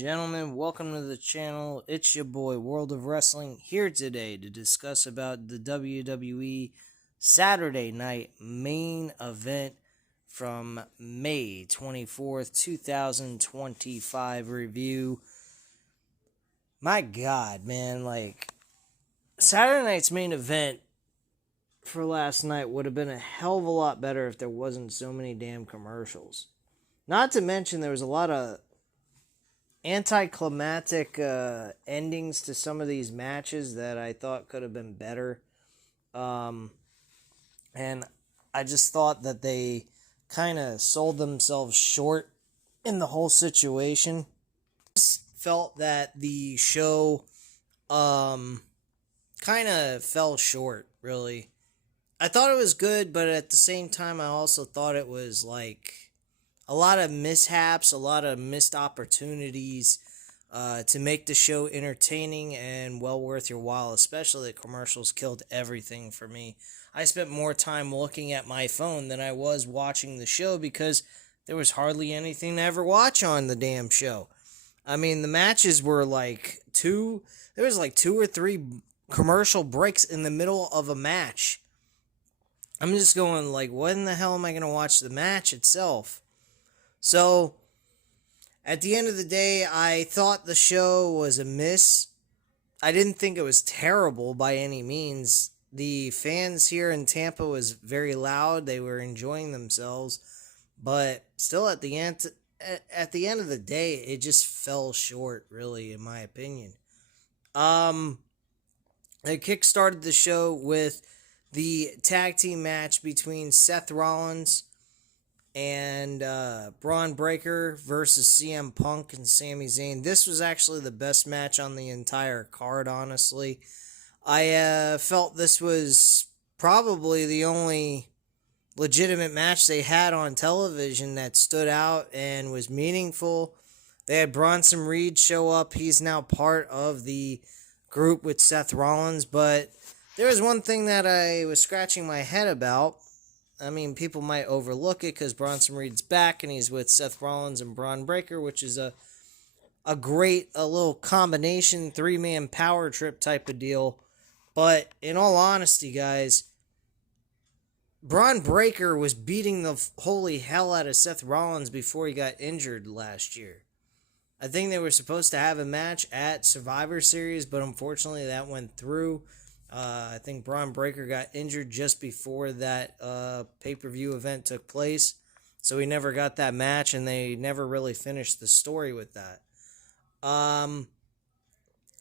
gentlemen, welcome to the channel. It's your boy World of Wrestling here today to discuss about the WWE Saturday night main event from May 24th, 2025 review. My God, man, Saturday night's main event for last night would have been a hell of a lot better if there wasn't so many damn commercials. Not to mention there was a lot of anticlimactic endings to some of these matches that I thought could have been better. And I just thought that they kind of sold themselves short in the whole situation. Just felt that the show kind of fell short, really. I thought it was good, but at the same time I also thought it was a lot of mishaps, a lot of missed opportunities to make the show entertaining and well worth your while, especially the commercials killed everything for me. I spent more time looking at my phone than I was watching the show because there was hardly anything to ever watch on the damn show. I mean, the matches were two or three commercial breaks in the middle of a match. I'm just going when in the hell am I going to watch the match itself? So, at the end of the day, I thought the show was a miss. I didn't think it was terrible by any means. The fans here in Tampa was very loud. They were enjoying themselves. But still, at the end of the day, it just fell short, really, in my opinion. They kickstarted the show with the tag team match between Seth Rollins and Braun Breaker versus CM Punk and Sami Zayn. This was actually the best match on the entire card, honestly. I felt this was probably the only legitimate match they had on television that stood out and was meaningful. They had Bronson Reed show up. He's now part of the group with Seth Rollins, but there was one thing that I was scratching my head about. I mean, people might overlook it because Bronson Reed's back and he's with Seth Rollins and Braun Breaker, which is a little combination, three-man power trip type of deal. But in all honesty, guys, Braun Breaker was beating the holy hell out of Seth Rollins before he got injured last year. I think they were supposed to have a match at Survivor Series, but unfortunately that went through. I think Braun Breaker got injured just before that pay-per-view event took place. So he never got that match, and they never really finished the story with that. And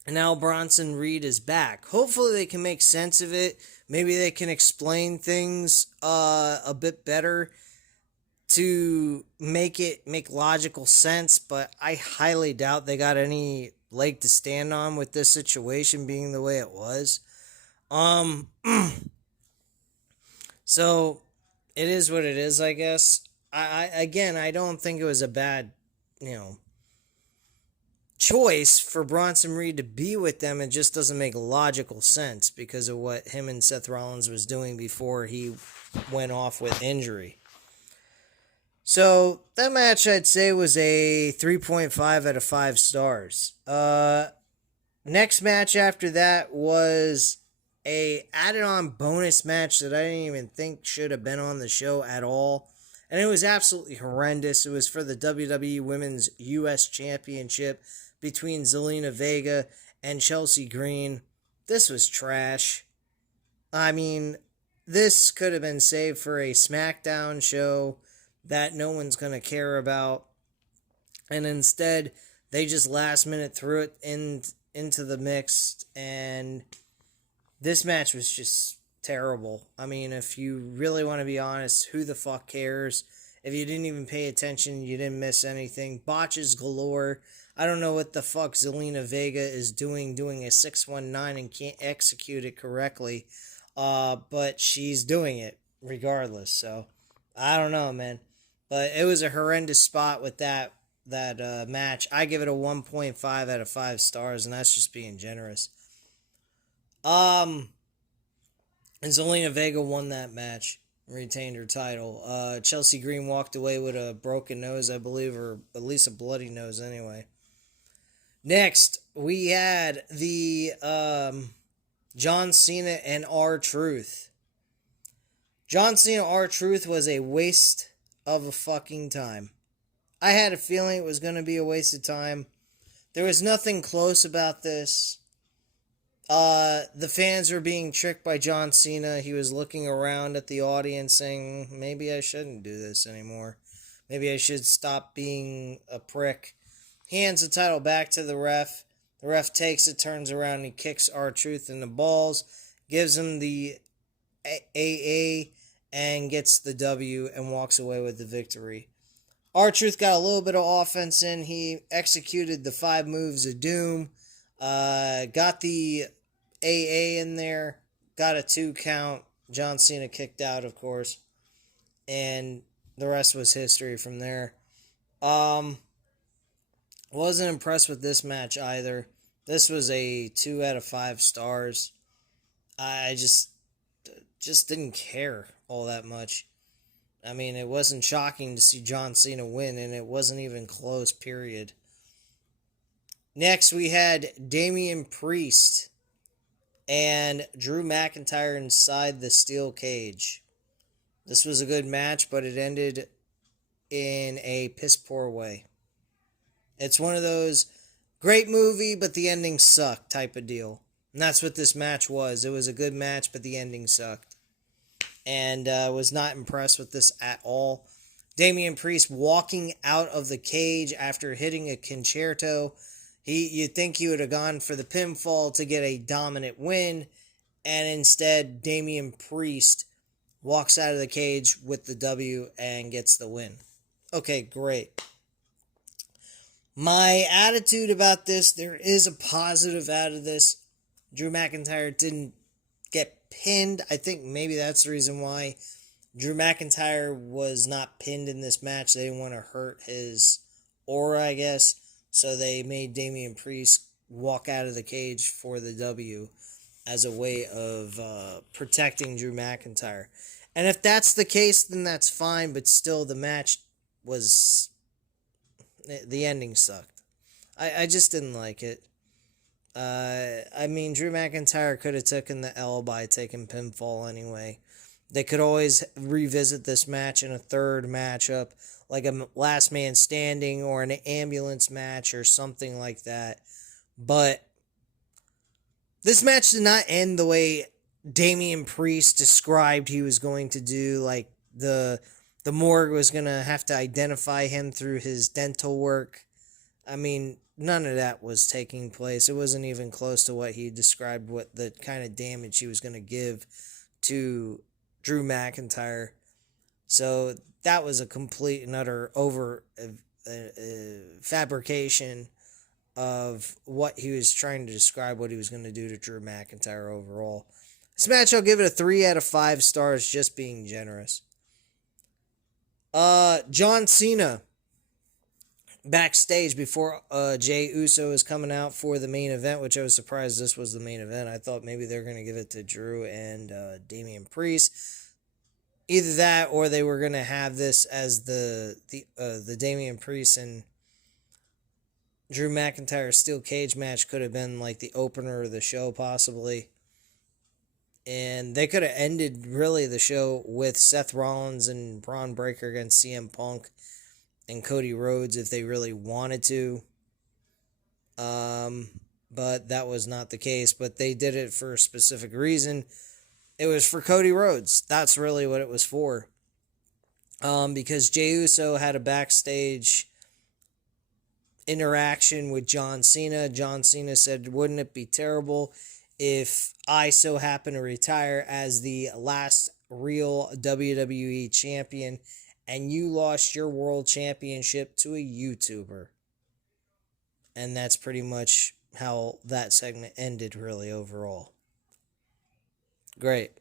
now Bronson Reed is back. Hopefully they can make sense of it. Maybe they can explain things a bit better to make logical sense, but I highly doubt they got any leg to stand on with this situation being the way it was. So it is what it is, I guess. I don't think it was a bad, choice for Bronson Reed to be with them. It just doesn't make logical sense because of what him and Seth Rollins was doing before he went off with injury. So that match, I'd say, was a 3.5 out of 5 stars. Next match after that was a added-on bonus match that I didn't even think should have been on the show at all. And it was absolutely horrendous. It was for the WWE Women's U.S. Championship between Zelina Vega and Chelsea Green. This was trash. I mean, this could have been saved for a SmackDown show that no one's going to care about. And instead, they just last minute threw it into the mix, and this match was just terrible. I mean, if you really want to be honest, who the fuck cares? If you didn't even pay attention, you didn't miss anything. Botches galore. I don't know what the fuck Zelina Vega is doing a 619 and can't execute it correctly. But she's doing it regardless. So, I don't know, man. But it was a horrendous spot with that match. I give it a 1.5 out of 5 stars, and that's just being generous. And Zelina Vega won that match. retained her title. Chelsea Green walked away with a broken nose, I believe, or at least a bloody nose anyway. Next, we had the John Cena and R-Truth. John Cena R-Truth was a waste of a fucking time. I had a feeling it was going to be a waste of time. There was nothing close about this. The fans were being tricked by John Cena. He was looking around at the audience saying, maybe I shouldn't do this anymore. Maybe I should stop being a prick. He hands the title back to the ref. The ref takes it, turns around, and he kicks R-Truth in the balls, gives him the AA, and gets the W and walks away with the victory. R-Truth got a little bit of offense in. He executed the 5 moves of doom. Got the AA in there. Got a 2 count. John Cena kicked out, of course. And the rest was history from there. Wasn't impressed with this match either. This was a 2 out of 5 stars. I just didn't care all that much. I mean, it wasn't shocking to see John Cena win, and it wasn't even close, period. Next, we had Damian Priest and Drew McIntyre inside the steel cage. This was a good match, but it ended in a piss-poor way. It's one of those great movie, but the ending sucked type of deal. And that's what this match was. It was a good match, but the ending sucked. And was not impressed with this at all. Damian Priest walking out of the cage after hitting a concerto. You'd think he would have gone for the pinfall to get a dominant win. And instead, Damian Priest walks out of the cage with the W and gets the win. Okay, great. My attitude about this, there is a positive out of this. Drew McIntyre didn't get pinned. I think maybe that's the reason why Drew McIntyre was not pinned in this match. They didn't want to hurt his aura, I guess. So they made Damian Priest walk out of the cage for the W as a way of protecting Drew McIntyre. And if that's the case, then that's fine. But still, the match was... the ending sucked. I just didn't like it. I mean, Drew McIntyre could have taken the L by taking pinfall anyway. They could always revisit this match in a third matchup, like a last man standing or an ambulance match or something like that. But this match did not end the way Damian Priest described he was going to do. Like the morgue was going to have to identify him through his dental work. I mean, none of that was taking place. It wasn't even close to what he described, what the kind of damage he was going to give to Drew McIntyre. So that was a complete and utter fabrication of what he was trying to describe, what he was going to do to Drew McIntyre overall. This match, I'll give it a 3 out of 5 stars, just being generous. John Cena backstage before Jey Uso was coming out for the main event, which I was surprised this was the main event. I thought maybe they were going to give it to Drew and Damian Priest. Either that, or they were going to have this as the Damian Priest and Drew McIntyre steel cage match could have been like the opener of the show, possibly. And they could have ended, really, the show with Seth Rollins and Braun Breaker against CM Punk and Cody Rhodes if they really wanted to. But that was not the case. But they did it for a specific reason. It was for Cody Rhodes. That's really what it was for. Because Jey Uso had a backstage interaction with John Cena. John Cena said, wouldn't it be terrible if I so happen to retire as the last real WWE champion and you lost your world championship to a YouTuber? And that's pretty much how that segment ended, really, overall. Great.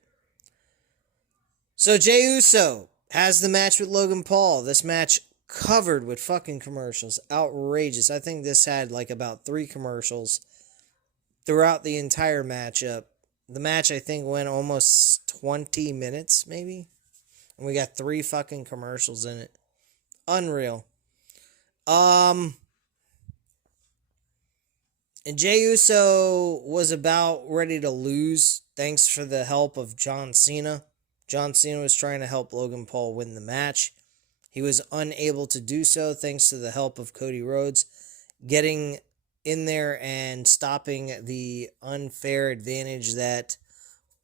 So Jey Uso has the match with Logan Paul. This match covered with fucking commercials. Outrageous. I think this had like about 3 commercials throughout the entire matchup. The match, I think, went almost 20 minutes, maybe. And we got 3 fucking commercials in it. Unreal. And Jey Uso was about ready to lose thanks for the help of John Cena. John Cena was trying to help Logan Paul win the match. He was unable to do so thanks to the help of Cody Rhodes getting in there and stopping the unfair advantage that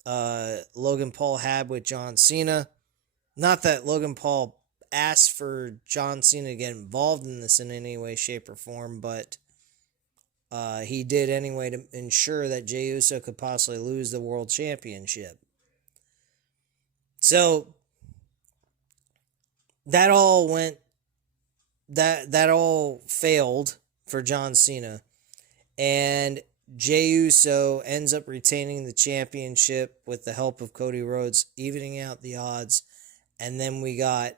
Logan Paul had with John Cena. Not that Logan Paul asked for John Cena to get involved in this in any way, shape, or form, but he did anyway to ensure that Jey Uso could possibly lose the world championship. So that all went that all failed for John Cena, and Jey Uso ends up retaining the championship with the help of Cody Rhodes, evening out the odds. And then we got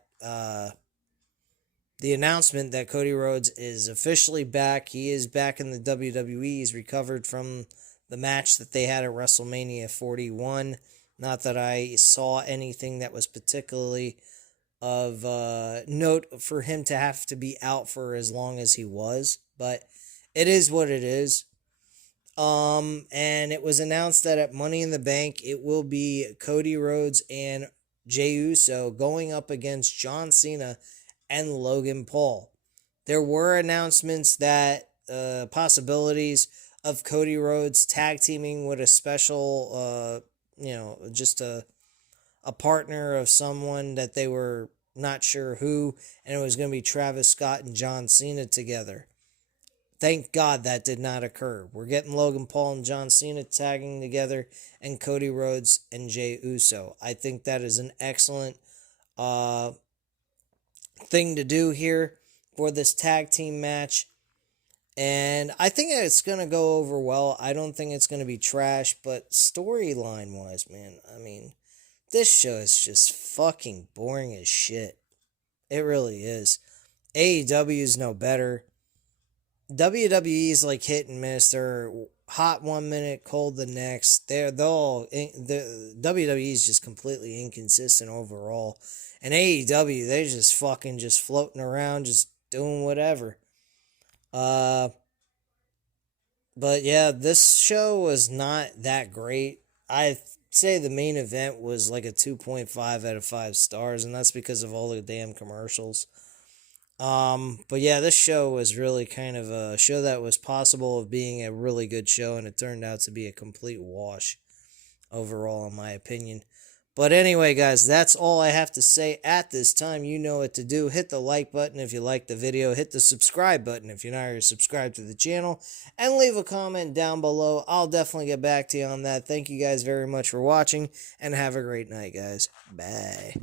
the announcement that Cody Rhodes is officially back. He is back in the WWE. He's recovered from the match that they had at WrestleMania 41. Not that I saw anything that was particularly of note for him to have to be out for as long as he was, but it is what it is. And it was announced that at Money in the Bank, it will be Cody Rhodes and Jey Uso going up against John Cena and Logan Paul. There were announcements that possibilities of Cody Rhodes tag teaming with a special, just a partner of someone that they were not sure who, and it was going to be Travis Scott and John Cena together. Thank God that did not occur. We're getting Logan Paul and John Cena tagging together, and Cody Rhodes and Jey Uso. I think that is an excellent thing to do here for this tag team match. And I think it's going to go over well. I don't think it's going to be trash, but storyline-wise, man, I mean, this show is just fucking boring as shit. It really is. AEW is no better. WWE is like hit and miss. They're hot 1 minute, cold the next. The WWE is just completely inconsistent overall. And AEW, they're just fucking just floating around, just doing whatever. But yeah, this show was not that great. I'd say the main event was like a 2.5 out of 5 stars, and that's because of all the damn commercials. But yeah, this show was really kind of a show that was possible of being a really good show, and it turned out to be a complete wash overall, in my opinion. But anyway, guys, that's all I have to say at this time. You know what to do. Hit the like button if you liked the video. Hit the subscribe button if you're not already subscribed to the channel. And leave a comment down below. I'll definitely get back to you on that. Thank you guys very much for watching, and have a great night, guys. Bye.